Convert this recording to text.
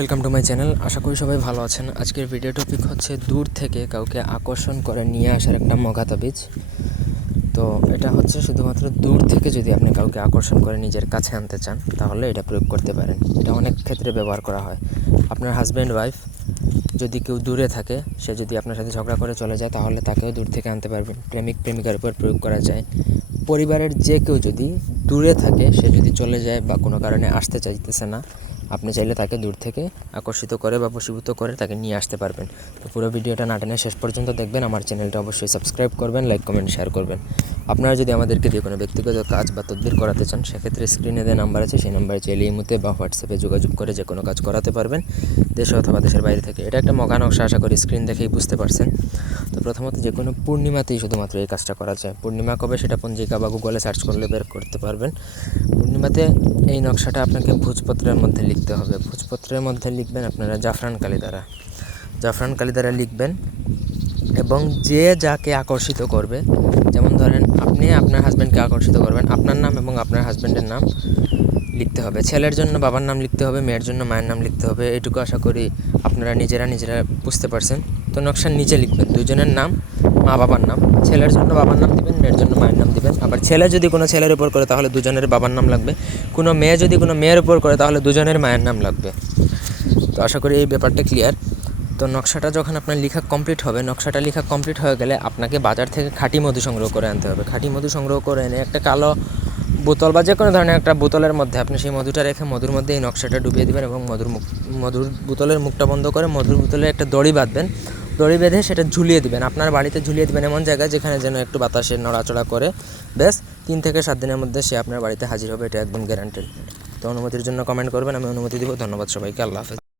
Welcome to my channel আশা করি সবাই ভালো আছেন। আজকের ভিডিও টপিক হচ্ছে দূর থেকে কাউকে আকর্ষণ করে নিয়ে আসার একটা মগা তাবিজ। তো এটা হচ্ছে শুধুমাত্র দূর থেকে যদি আপনি কাউকে আকর্ষণ করে নিজের কাছে আনতে চান, তাহলে এটা প্রয়োগ করতে পারেন। এটা অনেক ক্ষেত্রে ব্যবহার করা হয়। আপনার হাজব্যান্ড ওয়াইফ যদি কেউ দূরে থাকে, সে যদি আপনার সাথে ঝগড়া করে চলে যায়, তাহলে তাকেও দূর থেকে আনতে পারবেন। প্রেমিক, প্রেমিকার উপর প্রয়োগ করা যায়। পরিবারের যে কেউ যদি দূরে থাকে, সে যদি চলে যায় বা কোনো কারণে আসতে চাইতেছে না আপনি চাইলে তাকে দূর থেকে আকর্ষিত করে বা বশীভূত করে তাকে নিয়ে আসতে পারবেন। তো পুরো ভিডিওটা না টেনে শেষ পর্যন্ত দেখবেন। আমার চ্যানেলটা অবশ্যই সাবস্ক্রাইব করবেন, লাইক, কমেন্ট শেয়ার করবেন। আপনারা যদি আমাদেরকে দিয়ে কোনো ব্যক্তিগত কাজ বা তদবির করাতে চান, সেক্ষেত্রে স্ক্রিনে দেওয়া নাম্বার আছে, সেই নাম্বারে চাইলে এই মুহূর্তে বা হোয়াটসঅ্যাপে যোগাযোগ করে যে কোনো কাজ করাতে পারবেন, দেশে অথবা দেশের বাইরে থেকে। এটা একটা মগা নকশা, আশা করি স্ক্রিন দেখেই বুঝতে পারছেন। তো প্রথমত যে কোনো পূর্ণিমাতেই শুধুমাত্র এই কাজটা করা যায়। পূর্ণিমা কবে সেটা পঞ্জিকা বা গুগলে সার্চ করলে বের করতে পারবেন। পূর্ণিমাতে এই নকশাটা আপনাকে ভোজপত্রের মধ্যে লিখতে হবে। ভোজপত্রের মধ্যে লিখবেন আপনারা জাফরান কালি দ্বারা জাফরান কালি দ্বারা লিখবেন এবং যে যাকে আকর্ষিত করবে, যেমন ধরেন আপনি আপনার হাজব্যান্ডকে আকর্ষিত করবেন, আপনার নাম এবং আপনার হাজব্যান্ডের নাম লিখতে হবে। ছেলের জন্য বাবার নাম লিখতে হবে, মেয়ের জন্য মায়ের নাম লিখতে হবে, এটুকু আশা করি আপনারা নিজেরা নিজেরা বুঝতে পারছেন। তো নকশা নিজে লিখবেন, দুজনের নাম, মা বাবার নাম। ছেলের জন্য বাবার নাম দিবেন, মেয়ের জন্য মায়ের নাম দিবেন। আবার ছেলে যদি কোনো ছেলের উপর করে, তাহলে দুজনের বাবার নাম লাগবে। কোনো মেয়ে যদি কোনো মেয়ের উপর করে, তাহলে দুজনের মায়ের নাম লাগবে। তো আশা করি এই ব্যাপারটা ক্লিয়ার তো নকশাটা যখন আপনার লেখা কমপ্লিট হবে, নকশাটা লেখা কমপ্লিট হয়ে গেলে আপনাকে বাজার থেকে খাঁটি মধু সংগ্রহ করে আনতে হবে। খাঁটি মধু সংগ্রহ করে এনে একটা কালো বোতল বা যে কোনো ধরনের একটা বোতলের মধ্যে আপনি সেই মধুটা রেখে মধুর মধ্যে এই নকশাটা ডুবিয়ে দেবেন এবং মধুর মুখ, মধুর বোতলের মুখটা বন্ধ করে মধুর বোতলে একটা দড়ি বাঁধবেন। দড়ি বেঁধে সেটা ঝুলিয়ে দিবেন। আপনার বাড়িতে ঝুলিয়ে দিবেন এমন জায়গায় যেখানে যেন একটু বাতাসে নড়াচড়া করে। ব্যাস, তিন থেকে সাত দিনের মধ্যে সে আপনার বাড়িতে হাজির হবে, এটা একদম গ্যারান্টেড তো অনুমতির জন্য কমেন্ট করবেন, আমি অনুমতি দিব। ধন্যবাদ সবাইকে, আল্লাহ হাফেজ।